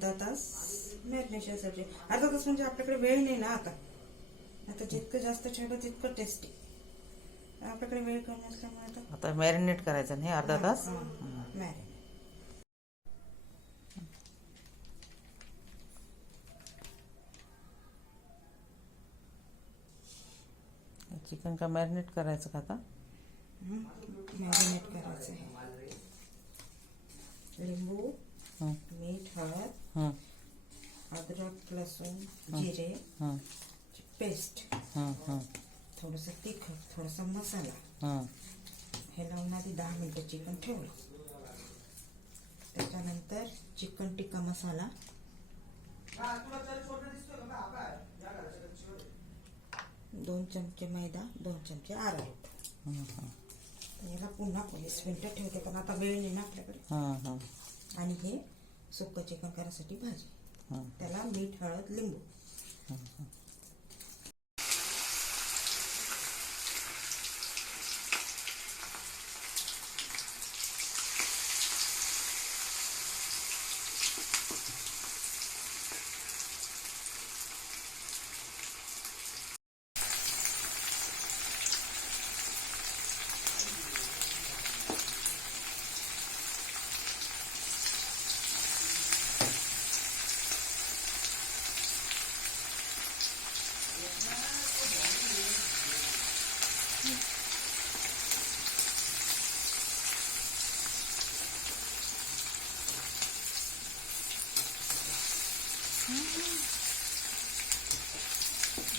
अर्धा तास मॅरिनेशनसाठी. अर्धा तास म्हणजे आपल्याकडे वेळ नाही ना आता. आता जितकं जास्त ठेवलं तितकं टेस्टी. आपल्याकडे वेळ कमी असल्यामुळे आता मॅरिनेट करायचं नाही अर्धा तास. मॅरिनेट. चिकन का मॅरिनेट करायचं का आता? मॅरिनेट करायचं आहे. लिंबू, मीठ, हळद, अद्रक, लसूण, जिरे पेस्ट, थोडंसं तिखट, थोडासा मसाला, हे लावून आधी 10 मिनिटं चिकन ठेवलं. त्याच्यानंतर चिकन टिक्का मसाला, 2 चमचे मैदा, 2 चमचे अरारोट. याला पुन्हा 20 मिनिटं ठेवते कारण आता वेळ नाही ना आपल्याकडे. आणि हे सुक्कं चिकन करायसाठी भाजी, त्याला मीठ, हळद, लिंबू.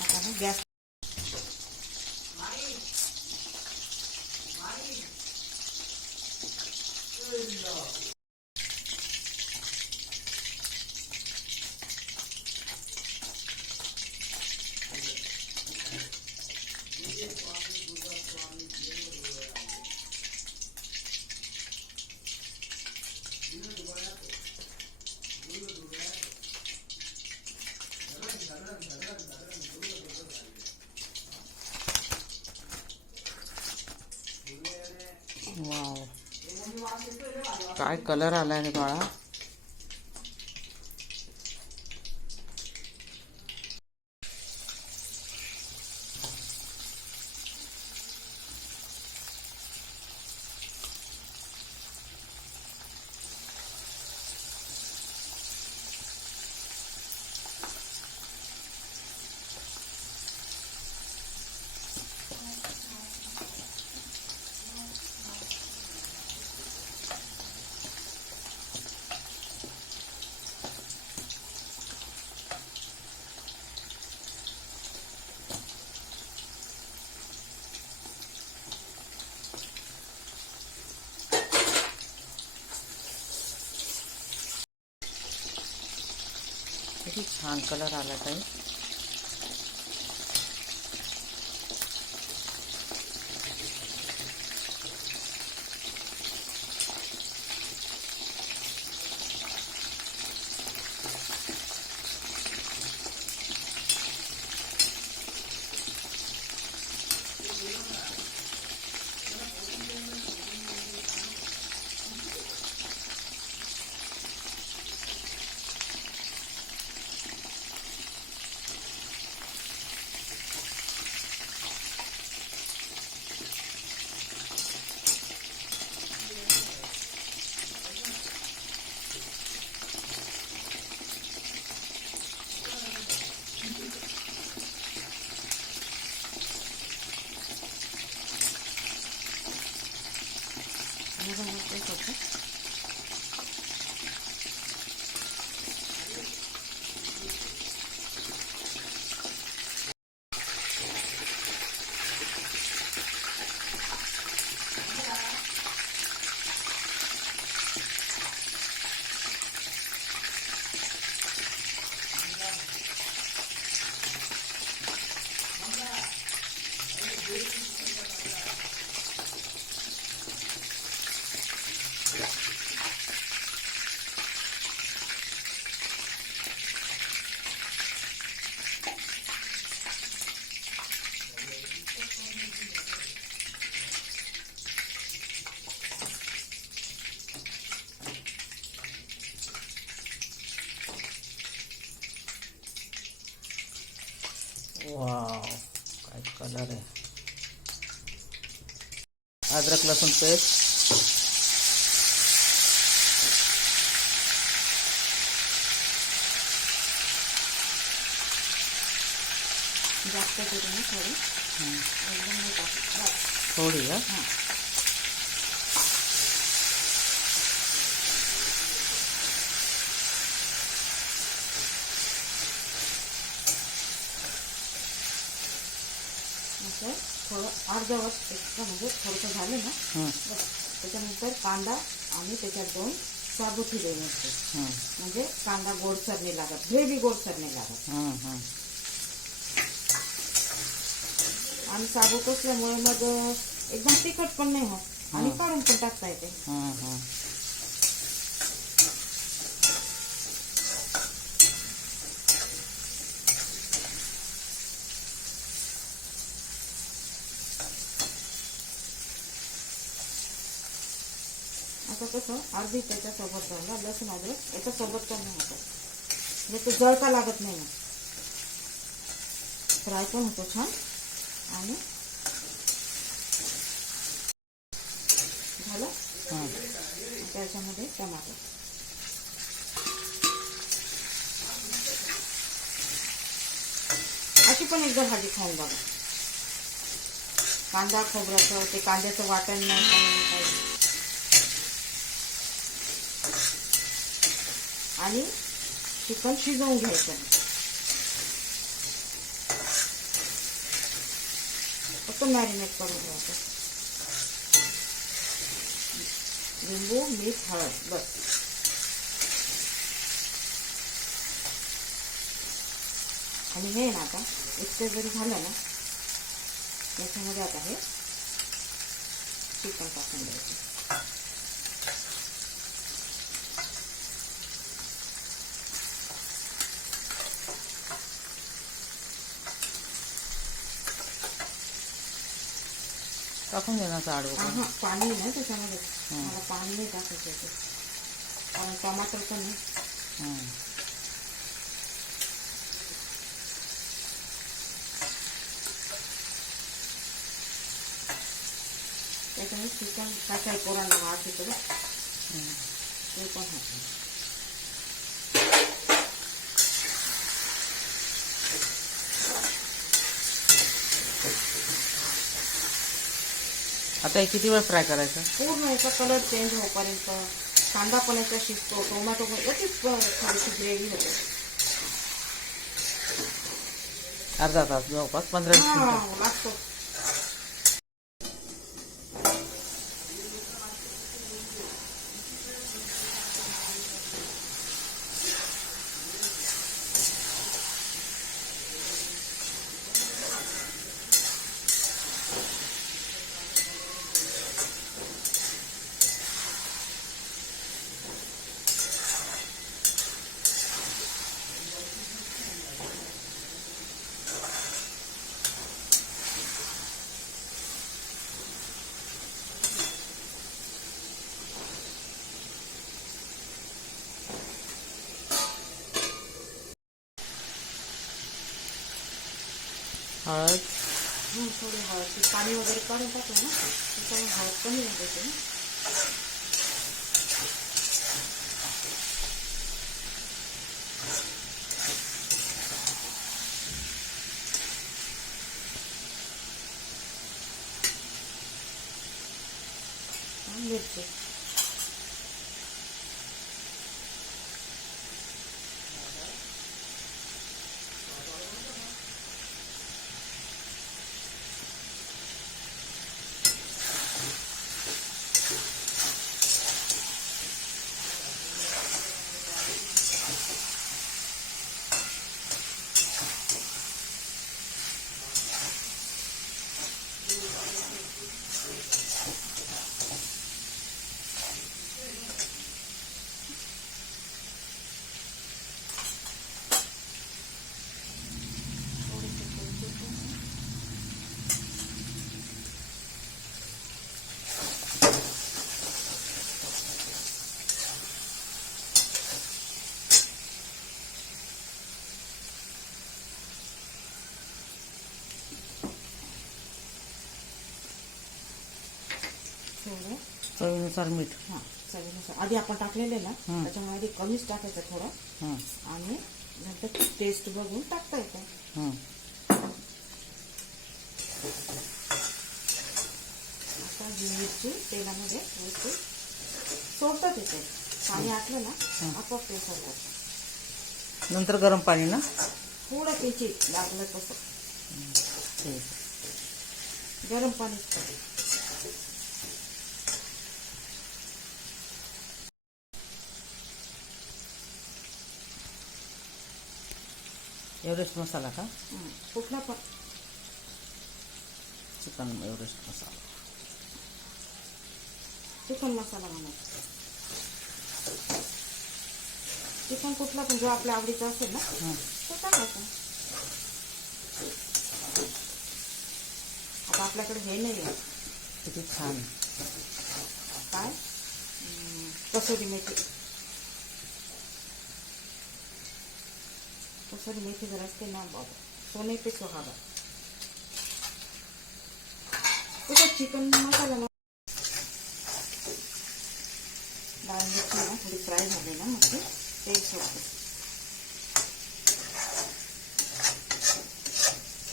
आता गॅस वाव, काय कलर आलाय रे बाळा. किती छान कलर आला ताई. कलर आहे. अद्रक लसूण पेस्ट. जास्त करून थोडी एकदम नाही टाकत. थोडी का? हां. असं थोडं अर्धवट एक्स्ट्रा म्हणजे थोडंसं झालं ना बस. त्याच्यानंतर कांदा आणि त्याच्यात 2 साबुत हिरवी मिरची. म्हणजे कांदा गोडसर नाही लागत, ग्रेव्ही गोडसर नाही लागत. आणि साबूत असल्यामुळे मग एकदम तिखट पण नाही होत आणि काढून पण टाकता येते. आता कसं अर्धी त्याच्यासोबत झालं लसूण अद्रक याच्यासोबत पण नाही होतं, म्हणजे ते जळका लागत नाही. फ्राय पण होतो छान. आणि झालं. त्याच्यामध्ये टमाटर. अशी पण एकदा भाजी खाऊन बघा. कांदा खोबऱ्याचं ते कांद्याचं वाटण नाही काही. आणि चिकन शिजवून घ्यायचं. फक्त मॅरिनेट करून घ्यायचं. लिंबू मीठ हळद बस. आणि हे ना आता इतकं जरी झालं ना याच्यामध्ये आता हे चिकन टाकून द्यायचं. टाकून देण्याचं आडवं. हां पाणी नाही त्याच्यामध्ये. मला पाणी नाही टाकायचं आहे कारण टमाटर पण नाही. त्याच्यामुळे चिकन काय पोरांना वाट येतो बघ ते पण होतं. आता हे किती वेळ फ्राय करायचं? पूर्ण याचा कलर चेंज होईपर्यंत. कांदा पण याचा शिजतो, टोमॅटो पण याचीच थोडीशी ग्रेव्ही होते. अर्धा तास जवळपास 15-20 मिनिटं लागतो. हळद. थोडी हळद पाणी वगैरे काढून टाकलं ना त्याच्यामुळे हळद कमी होते ना. मिरची. थोडं चवीनुसार मीठ. हां चवीनुसार. आधी आपण टाकलेले ना त्याच्यामुळे आधी कमीच टाकायचं थोडं आणि नंतर टेस्ट बघून टाकता येतं. आता ही मिरची तेलामध्ये व्यवस्थित सोडतात येते. पाणी आटलं ना आपोआप ते सोडतात. नंतर गरम पाणी ना थोडं किंचित लागलं तसं गरम पाणी. एव्हरेस्ट मसाला का? कुठला पण चिकन एव्हरेस्ट मसाला. चिकन मसाला म्हणायचा. चिकन कुठला पण जो आपल्या आवडीचा असेल ना तो टाकायचा. आता आपल्याकडे हे नाही आहे. किती छान. काय कसुरी मेथी. कसुरी मेथी जर असते ना बाबा सोने पे सुहागा. तसं चिकन मसाला ना डाळ मिरची ना थोडी फ्राय झाली ना मग ते तेल सोडते.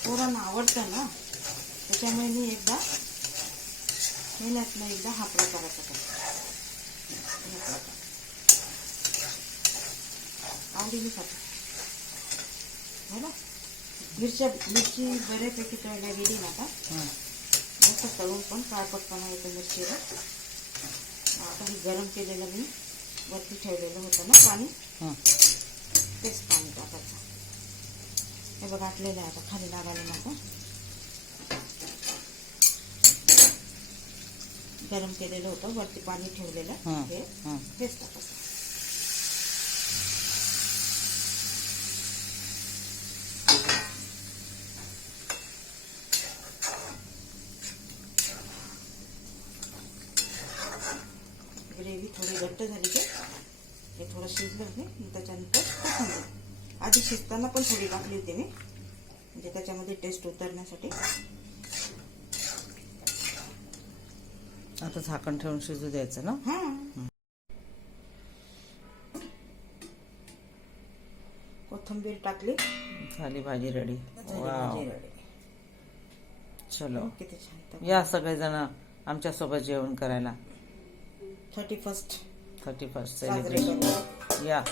पोरांना आवडतं ना त्याच्यामुळे मी एकदा महिन्यातनं एकदा हा प्रकाराचा करते. आवडीने खाते हो ना. मिरची बऱ्यापैकी तळल्या गेली ना का मस्त तळून पण काळपटपणा येतो मिरचीला. आता हे गरम केलेलं मी वरती ठेवलेलं होतं ना पाणी तेच पाणी टाकायचं. हे बघ आटलेलं आहे. आता खाली लागायला नको. गरम केलेलं होतं वरती पाणी ठेवलेलं हे तेच टाकायचं. ग्रेव्ही थोडी घट्ट झाली की हे थोडं शिजलं हे त्याच्यानंतर कोथिंबीर. आधी शिजताना पण थोडी टाकली होती मी म्हणजे त्याच्यामध्ये टेस्ट उतरण्यासाठी. आता झाकण ठेवून शिजू द्यायचं ना. कोथिंबीर टाकली झाली भाजी रेडी. वाव चलो किती छान. या सगळेजण आमच्या सोबत जेवण करायला. 31st सेलिब्रेशन या.